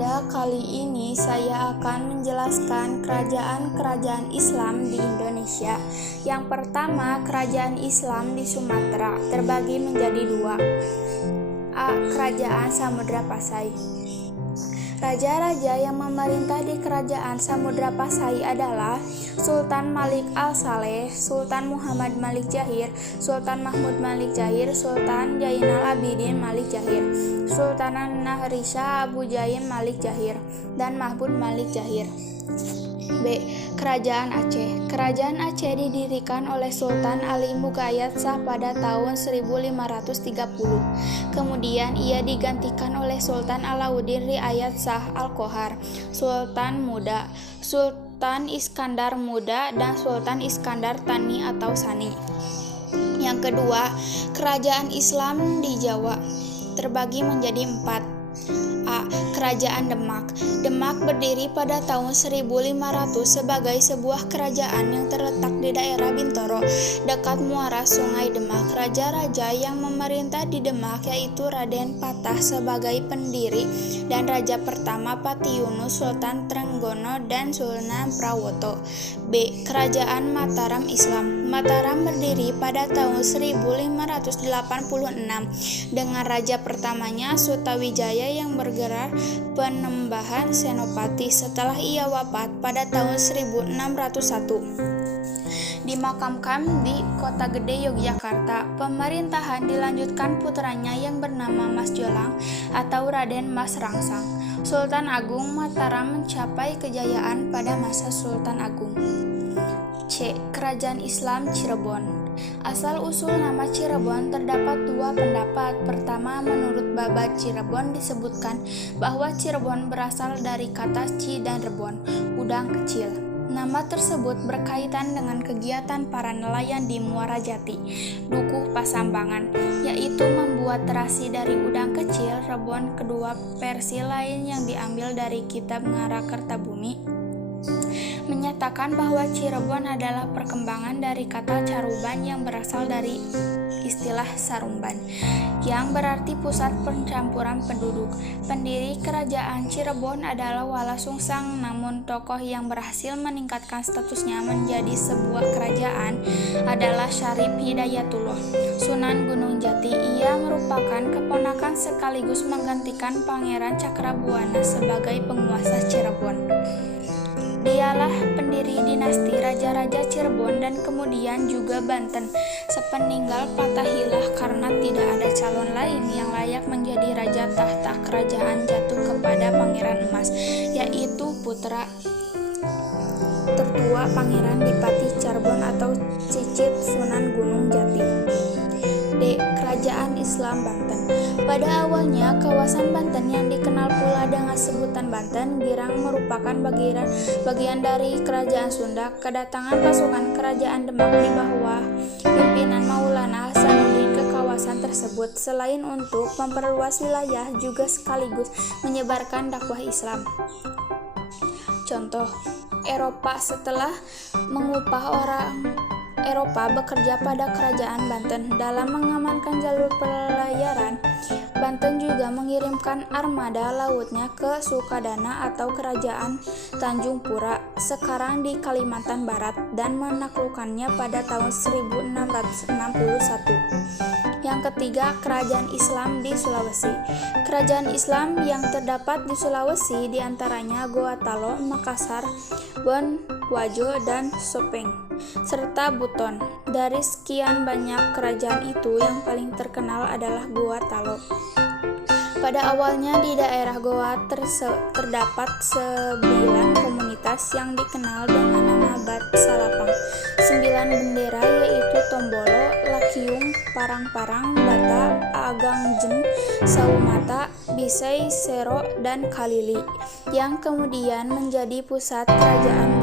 Pada kali ini saya akan menjelaskan kerajaan-kerajaan Islam di Indonesia. Yang pertama, kerajaan Islam di Sumatera terbagi menjadi dua. A. Kerajaan Samudra Pasai. Raja-raja yang memerintah di kerajaan Samudra Pasai adalah Sultan Malik Al-Saleh, Sultan Muhammad Malik Jahir, Sultan Mahmud Malik Jahir, Sultan Jainal Abidin Malik Jahir, Sultan Nahrisha Abu Jaim Malik Jahir, dan Mahmud Malik Jahir. B. Kerajaan Aceh. Kerajaan Aceh didirikan oleh Sultan Ali Muqayyad Shah pada tahun 1530. Kemudian ia digantikan oleh Sultan Alauddin Riayat Shah Al-Qohar, Sultan Muda, Sultan Iskandar Muda, dan Sultan Iskandar Tani atau Sani. Yang kedua, kerajaan Islam di Jawa terbagi menjadi 4. A. Kerajaan Demak. Demak berdiri pada tahun 1500 sebagai sebuah kerajaan yang terletak di daerah Bintoro, dekat muara Sungai Demak. Raja-raja yang memerintah di Demak yaitu Raden Patah sebagai pendiri dan raja pertama Pati Yunus, Sultan Trenggono, dan Sunan Prawoto. B. Kerajaan Mataram Islam. Mataram berdiri pada tahun 1586 dengan raja pertamanya Sutawijaya yang bergerak penembahan Senopati setelah ia wafat pada tahun 1601. Dimakamkan di Kota Gede, Yogyakarta. Pemerintahan dilanjutkan putranya yang bernama Mas Jolang atau Raden Mas Rangsang. Sultan Agung Mataram mencapai kejayaan pada masa Sultan Agung. C. Kerajaan Islam Cirebon. Asal-usul nama Cirebon terdapat dua pendapat. Pertama, menurut Babat Cirebon disebutkan bahwa Cirebon berasal dari kata ci dan rebon, udang kecil. Nama tersebut berkaitan dengan kegiatan para nelayan di Muara Jati, Dukuh Pasambangan, yaitu membuat terasi dari udang kecil. Rebon. Kedua versi lain yang diambil dari kitab Ngara Kertabumi menyatakan bahwa Cirebon adalah perkembangan dari kata caruban yang berasal dari istilah sarumban, yang berarti pusat pencampuran penduduk. Pendiri kerajaan Cirebon adalah Wala Sungsang, namun tokoh yang berhasil meningkatkan statusnya menjadi sebuah kerajaan adalah Syarif Hidayatullah, Sunan Gunung Jati. Ia merupakan keponakan sekaligus menggantikan Pangeran Cakrabuana sebagai penguasa Cirebon. Dialah pendiri dinasti Raja-Raja Cirebon dan kemudian juga Banten. Sepeninggal Fathahilah karena tidak ada calon lain yang layak menjadi raja, tahta kerajaan jatuh kepada Pangeran Emas, yaitu putra tertua Pangeran Dipati Cirebon atau Cicit Sunan Gunung Jati. D. Kerajaan Islam Banten. Pada awalnya, kawasan Banten yang dikenal pula dengan sebutan Banten Girang merupakan bagian dari Kerajaan Sunda. Kedatangan pasukan Kerajaan Demak di bawah pimpinan Maulana Hasanuddin ke kawasan tersebut selain untuk memperluas wilayah juga sekaligus menyebarkan dakwah Islam. Contoh, Eropa setelah mengupah orang Eropa bekerja pada kerajaan Banten dalam mengamankan jalur pelayaran. Banten juga mengirimkan armada lautnya ke Sukadana atau kerajaan Tanjung Pura sekarang di Kalimantan Barat dan menaklukkannya pada tahun 1661. Yang ketiga, kerajaan Islam di Sulawesi. Kerajaan Islam yang terdapat di Sulawesi diantaranya Goa Talo, Makassar, Bon Wajo, dan Sopeng, serta Buton. Dari sekian banyak kerajaan itu, yang paling terkenal adalah Goa Talo. Pada awalnya di daerah Goa terdapat 9 komunitas yang dikenal dengan nama Bat Salapang. 9 bendera yaitu Tombolo, Lakiung, Parang-Parang, Bata, Agangjeng, Saumata, Bisai, Sero, dan Kalili, yang kemudian menjadi pusat kerajaan